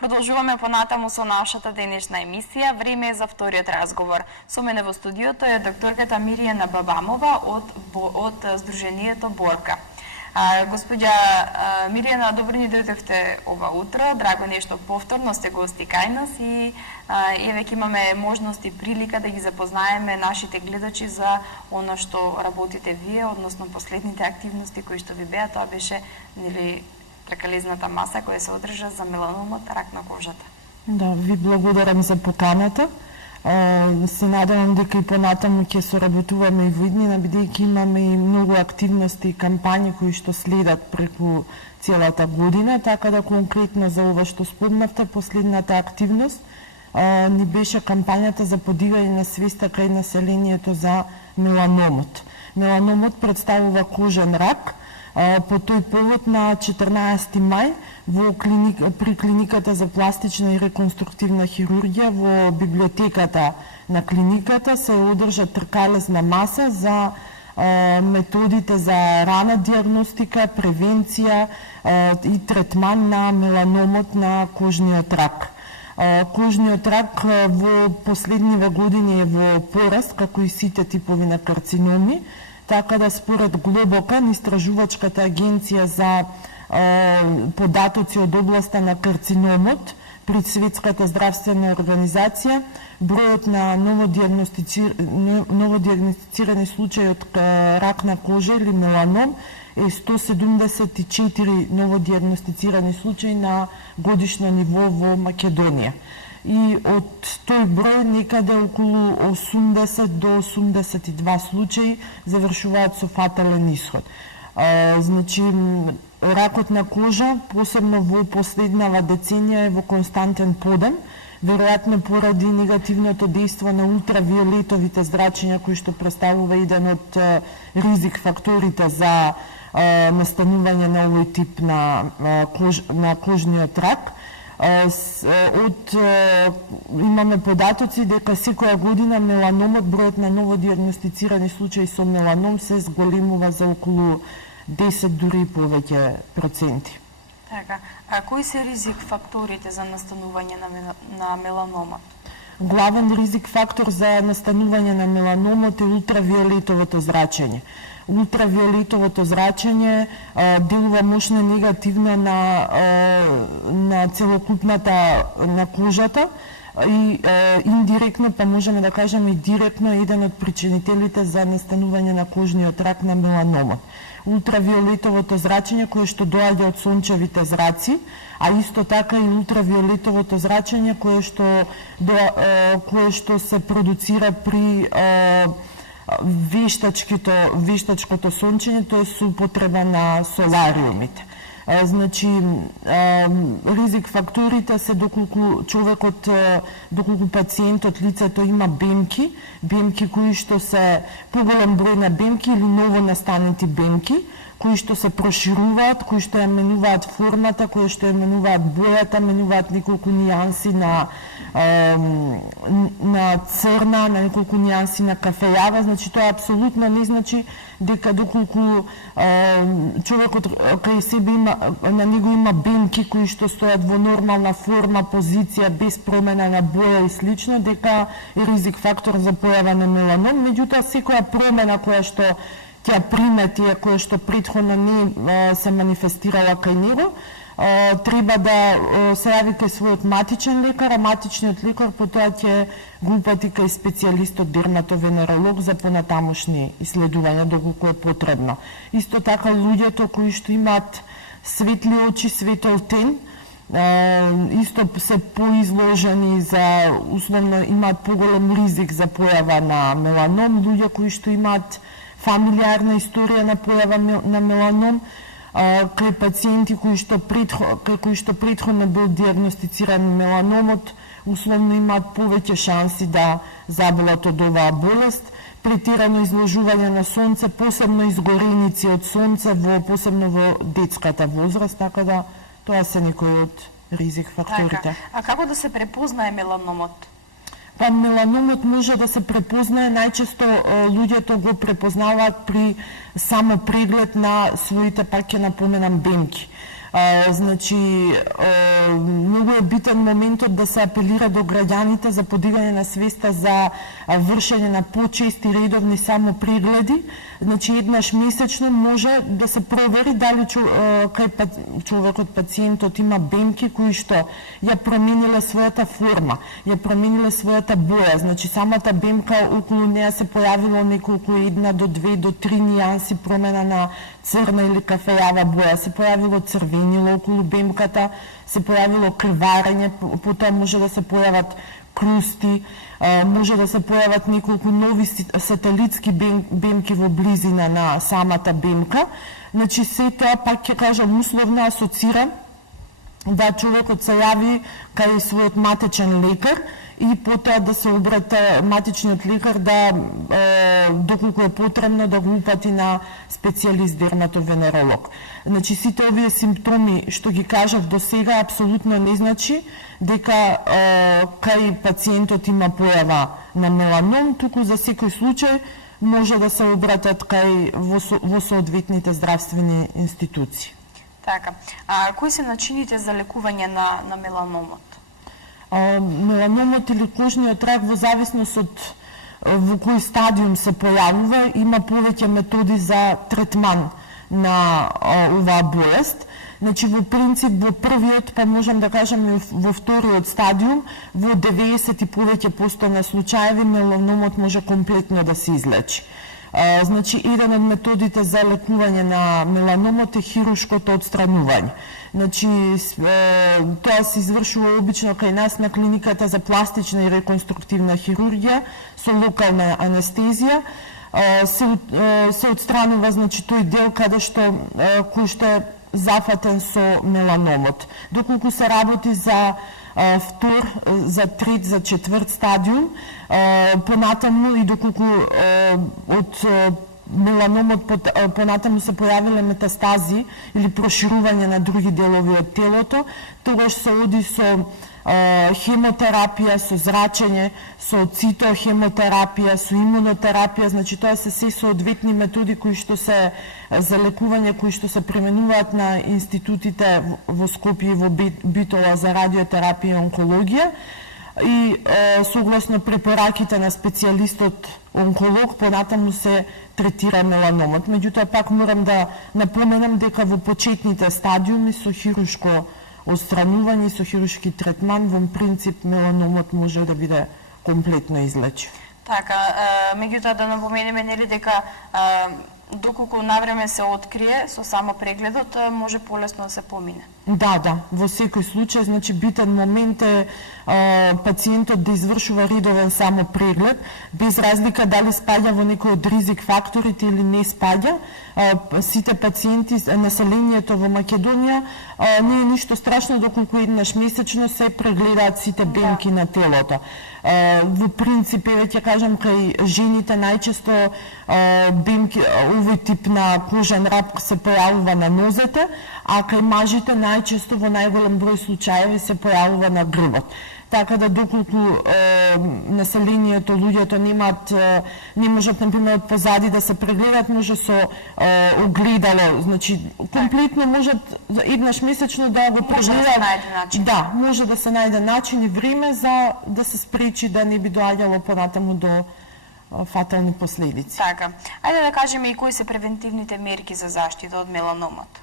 Продолжуваме понатаму со нашата денешна емисија. Време е за вториот разговор. Со мене во студиото е докторката Миријана Бабамова од Сдруженијето Борка. Господја Миријана, добро ни дојдовте ова утро. Драго нешто повторно сте гости кај нас и еве ќе имаме можност и прилика да ги запознаеме нашите гледачи за она што работите вие, односно последните активности кои што ви беа. Тоа беше нели тракалезната маса која се одржа за меланомот, рак на кожата. Да, ви благодарам за поканата. Се надевам дека и понатаму ќе соработуваме и во иднина, бидејќи имаме и многу активности и кампањи кои што следат преку целата година, така да конкретно за ова што спомнавте, последната активност ни беше кампањата за подигање на свеста кај населението за меланомот. Меланомот представува кожен рак. По тој повод на 14 мај при клиниката за пластична и реконструктивна хирургија во библиотеката на клиниката се одржа тркалезна маса за методите за рана диагностика, превенција и третман на меланомот на кожниот рак. Кожниот рак во последниве години е во пораст, како и сите типови на карциноми, така да според Глобокан, истражувачката агенција за податоци од областа на карциномот при Светската здравствена организација, бројот на новодиагностицирани случаи од рак на кожа или меланом е 174 новодиагностицирани случаи на годишно ниво во Македонија. И од тој број некаде околу 80 до 82 случаи завршуваат со фатален исход. Значи, ракот на кожа, посебно во последнава деценија, е во константен подем, веројатно поради негативното дејство на ултравиолетовите зрачења, кои што представува еден од ризик факторите за настанување на овој тип на кожниот рак. Имаме податоци дека секоја година меланомот, бројот на новодиагностицирани случаи со меланом се зголемува за околу 10 дури и повеќе проценти. Така, а кои се ризик факторите за настанување на меланомот? Главен ризик фактор за настанување на меланомот е ултравиолетовото зрачење. Ултравиолетовото зрачење делува мощно негативно на целокупната на кожата и индиректно, па можеме да кажеме и директно, еден од причинителите за настанување на кожниот рак на меланомот. Ултравиолетовото зрачење кое што доаѓа од сончевите зраци, а исто така и ултравиолетовото зрачење кое што се продуцира при вештачкото сончење, тоа е со употреба на солариумите. Значи, ризик факторите се доколку пациентот, лицето има бемки кои што се поголем број на бемки или ново настанети бемки, кои што се прошируваат, кои што ја менуваат формата, кои што ја менуваат бојата, менуваат неколку нијанси на црна, на неколку нијанси на кафејава. Значи, тоа апсолутно не значи дека доколку човекот кај себе има, на него има бемки кои што стојат во нормална форма, позиција, без промена на боја и слично, дека е ризик фактор за појава на меланом. Меѓутоа, секоја промена која што тја примети, која што претходно не се манифестирала кај него, треба да се јави кај својот матичен лекар, а матичниот лекар потоа ќе го упати кај специјалистот дерматовенеролог за понатамошни исследувања доколку е потребно. Исто така луѓето кои што имаат светли очи, светол тен, исто се поизложени за, условно, имаат поголем ризик за појава на меланом, луѓе кои што имаат фамилиарна историја на појава на меланом, кај пациенти кои што претходно бил диагностициран меланомот, условно имаат повеќе шанси да заболат од оваа болест, претерано изложување на сонце, посебно изгореници од сонце, посебно во детската возраст, така да тоа се некои од ризик факторите. Така. А како да се препознае меланомот? Па меланомот може да се препознае, најчесто луѓето го препознаваат при само преглед на своите, пак ќе напоменам, бемки. Значи, многу е битен моментот да се апелира до граѓаните за подигање на свеста за вршење на почести редовни само прегледи. Значи, еднаш месечно може да се провери дали човекот, пациентот има бемки кои што ја промениле својата форма, ја промениле својата боја. Значи, самата бемка околу неа се појавило неколку 1 до 2 до 3 нијанси промена на црна или кафејава боја, се појавило црвенило околу бемката, се појавило крварење, потоа може да се појават крусти, може да се појават неколку нови сателитски бемки во близина на самата бемка. Значи, се тоа, пак ќе кажам, условно асоцира да човекот се јави кај својот матичен лекар и потоа да се обрата матичниот лекар да, доколку е потребно, да го упати на специјалист дерматовенеролог. Значи, сите овие симптоми што ги кажав до сега апсолутно не значи дека кај пациентот има појава на меланом, туку за секој случај може да се обратат кај во соодветните здравствени институции. Така. Кои се начините за лекување на меланомот? Меланомот или кожниот рак во зависност од во кој стадиум се појавува, има повеќе методи за третман на оваа болест. Значи, во принцип, во првиот, па можам да кажам и во вториот стадиум, во 90 и повеќе % на случаеви меланомот може комплетно да се излечи. Значи, еден од методите за лекување на меланомот е хируршкото отстранување. Значи, тоа се извршува обично кај нас на клиниката за пластична и реконструктивна хирургија со локална анестезија. Се отстранува, значи, тој дел каде што кој што е зафатен со меланомот. Доколку се работи за втор, за трет, за четврт стадиум, понатаму и доколку од меланомот понатаму се појавиле метастази или проширување на други делови од телото, тогаш се оди со хемотерапија, со зрачење, со цитохемотерапија, со имунотерапија, значи тоа се се соодветни методи кои што се за лекување, кои што се применуваат на институтите во Скопје и во Битола за радиотерапија и онкологија. И согласно препораките на специјалистот онколог, понатаму се третира меланомот. Меѓутоа, пак морам да напоменам дека во почетните стадиуми со хируршко отстранување и со хируршки третман, во принцип меланомот може да биде комплетно излечен. Така, меѓутоа да напоменеме нели дека доколку навреме се открие со само прегледот може полесно да се помине. Да, во секој случај, значи битен момент е пациентот да извршува редовен само преглед, без разлика дали спаѓа во некој од ризик факторите или не спаѓа. Сите пациенти, населението во Македонија не е ништо страшно доколку еднаш месечно се прегледаат сите бемки на телото. Во принцип, ќе кажам, кај жените најчесто бемки, овој тип на кожен рак се појавува на нозете, а кај мажите најчесто во најголем број случаеви се појавува на грбот. Така да доколку населението, луѓето не можат, например, од позади да се прегледат, може со огледало, значи комплетно можат еднаш месечно да го прегледат. Може да се најде начин. Да, може да се најде начин и време за да се спречи да не би доаѓало понатаму до фатални последици. Така. Ајде да кажеме и кои се превентивните мерки за заштита од меланомот.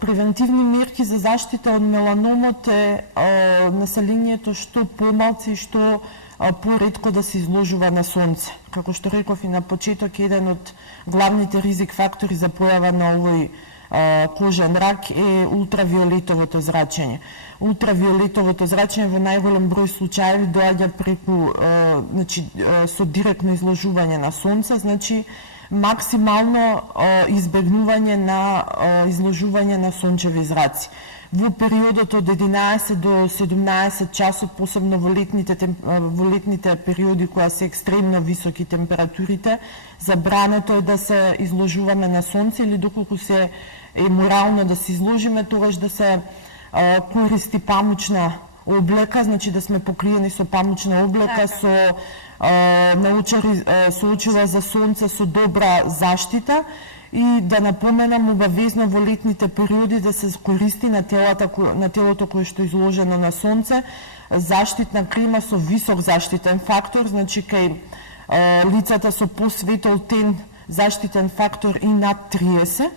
Превентивни мерки за заштита од меланомот е населението што помалци и што поретко да се изложува на сонце. Како што реков и на почеток, еден од главните ризик фактори за појава на овој кожен рак е ултравиолетовото зрачење. Ултравиолетовото зрачење во најголем број случаеви доаѓа преку, значи, со директно изложување на сонце, значи максимално избегнување на изложување на сончеви зраци. Во периодот од 11 до 17 часот, посебно во летните периоди која се екстремно високи температурите, забрането е да се изложуваме на сонце или доколку се е морално да се изложиме, тогаш да се користи памучна облека, значи да сме покриени со памучна облека, со очила за сонце, со добра заштита и да напоменам обавезно во летните периоди да се користи на телото кое што е изложено на сонце заштитна крема со висок заштитен фактор, значи кај лицата со посветол тен заштитен фактор и над 30,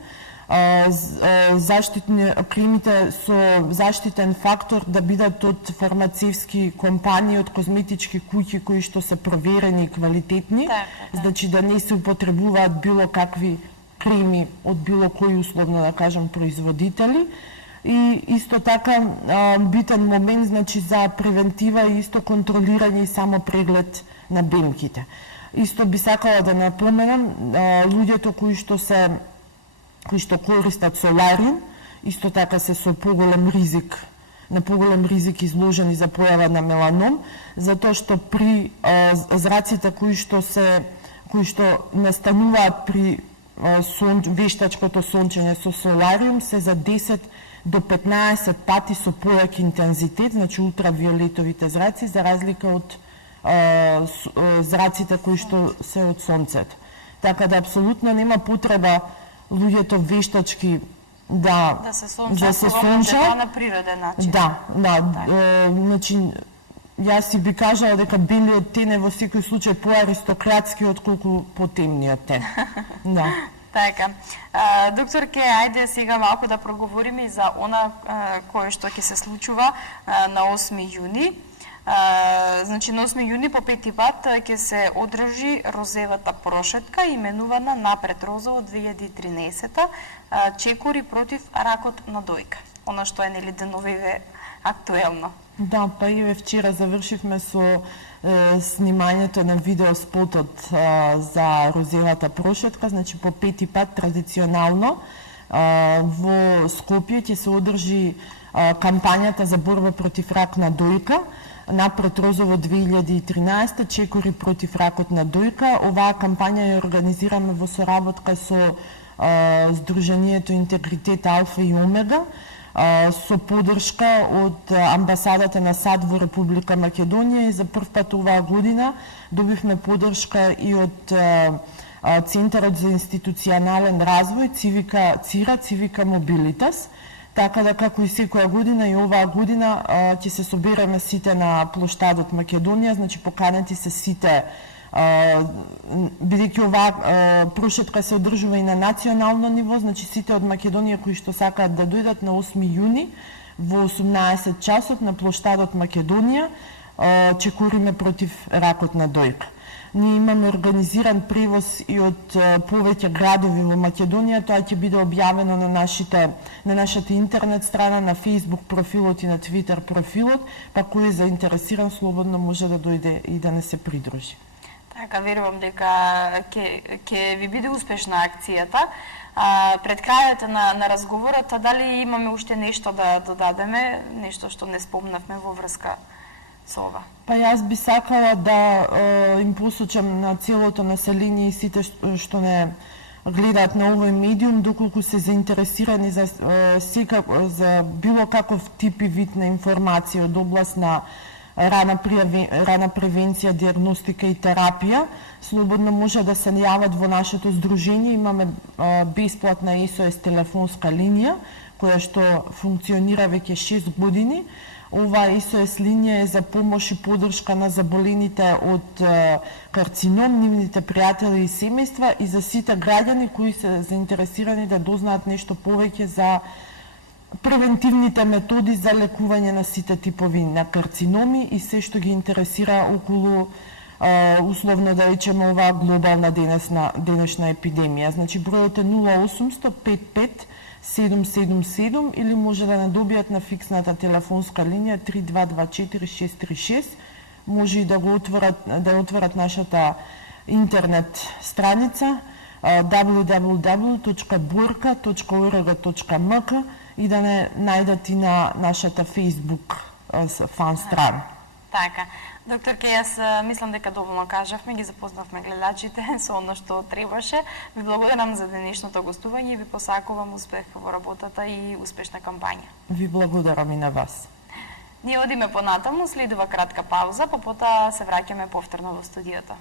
заштитни кремите со заштитен фактор да бидат од фармацевски компании, од козметички куќи кои што се проверени и квалитетни, значи да не се употребуваат било какви креми од било кои условно да кажам производители. И исто така битен момент значи за превентива и исто контролирање и само преглед на бемките. Исто би сакала да напоменам луѓето кои што користат соларин, исто така се со поголем ризик изложени за појава на меланом, затоа што при зраците кои што настануваат при вештачкото сончење со солариум се за 10 до 15 пати со појак интензитет, значи ултравиолетовите зраци, за разлика од зраците кои што се од сонцето. Така да апсолутно нема потреба луѓето вештачки да се сончат на природен начин. Значи јас си би кажала дека белиот тен е во секој случај поаристократски отколку потемниот тен. Да. Така. Докторке, ајде сега малку да проговориме и за она кое што ќе се случува на 8 јуни. Значи на 8 јуни по пети пат ќе се одржи розевата прошетка именувана Напред розово 2013 чекори против ракот на дојка. Она што е нели деновиве актуелно. Да, па и вчера завршивме со снимањето на видеоспотот за розевата прошетка, значи по пети пат традиционално во Скопје ќе се одржи кампањата за борба против рак на дојка. Напред розово 2013 чекори против ракот на дојка. Оваа кампања ја организираме во соработка со Сдруженијето Интегритет Алфа и Омега, со поддршка од амбасадата на САД во Република Македонија, и за прв пат оваа година добивме поддршка и од Центарот за институционален развој Цивика Мобилитас. Така да, како и секоја година, и оваа година ќе се собереме сите на плоштадот Македонија, значи поканети се сите, бидејќи оваа прошетка се одржува и на национално ниво, значи сите од Македонија кои што сакаат да дојдат на 8 јуни во 18 часот на плоштадот Македонија, чекориме против ракот на дојка. Ние имаме организиран превоз и од повеќе градови во Македонија, тоа ќе биде објавено на нашата интернет страна, на Facebook профилот и на Twitter профилот, па кој е заинтересиран слободно може да дојде и да не се придружи. Така, верувам дека ќе ви биде успешна акцијата. Пред крајот на разговорот, дали имаме уште нешто да додадеме, нешто што не спомнавме во врска со ова? Па јас би сакала да им посочам на целото население и сите што не гледаат на овој медиум, доколку се заинтересирани за било каков тип и вид на информација од област на рана превенција, диагностика и терапија, слободно може да се јават во нашето здружение. Имаме бесплатна SOS телефонска линија, која што функционира веќе 6 години. Оваа SOS линија е за помош и поддршка на заболените од карцином, нивните пријатели и семејства, и за сите граѓани кои се заинтересирани да дознаат нешто повеќе за превентивните методи за лекување на сите типови на карциноми и се што ги интересира околу условно да речеме оваа глобална денешна епидемија. Значи бројот е 0800 55 777 или може да не добијат на фиксната телефонска линија 3224 636. Може и да отворат нашата интернет страница www.borka.org.mk и да не најдат и на нашата Facebook фан страна. Така. Докторке, јас мислам дека доволно кажавме, ги запознавме гледачите со оно што требаше. Ви благодарам за денешното гостување и ви посакувам успех во работата и успешна кампања. Ви благодарам и на вас. Ние одиме понатаму, следува кратка пауза, па потоа се враќаме повторно во студиото.